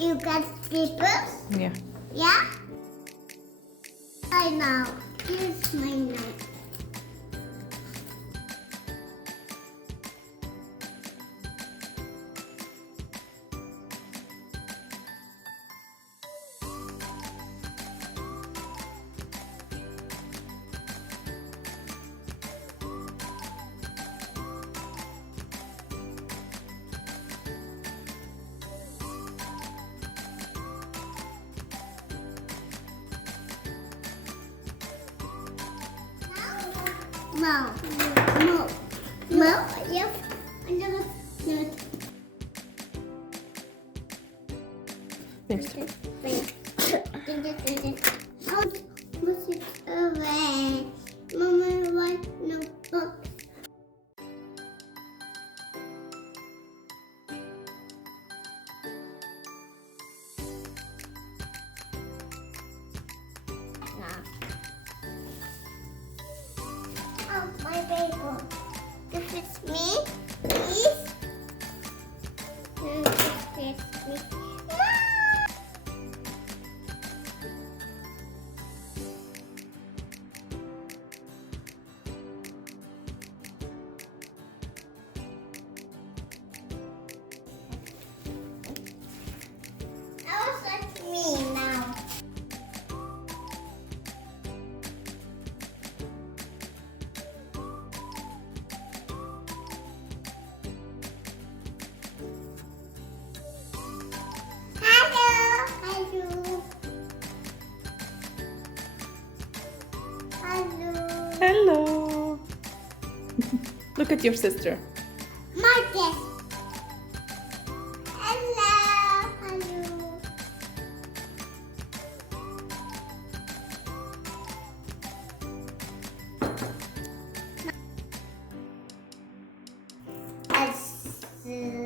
You got papers? Yeah. Yeah? I know. Here's my knife. No. No. No. Yep. Another note. Next. Wait. Oh, what's it away? Mama, what notebook? My bagel. If it's me, please. If it's me. That was like me now. Hello. Look at your sister. Marcus. Hello. Hello.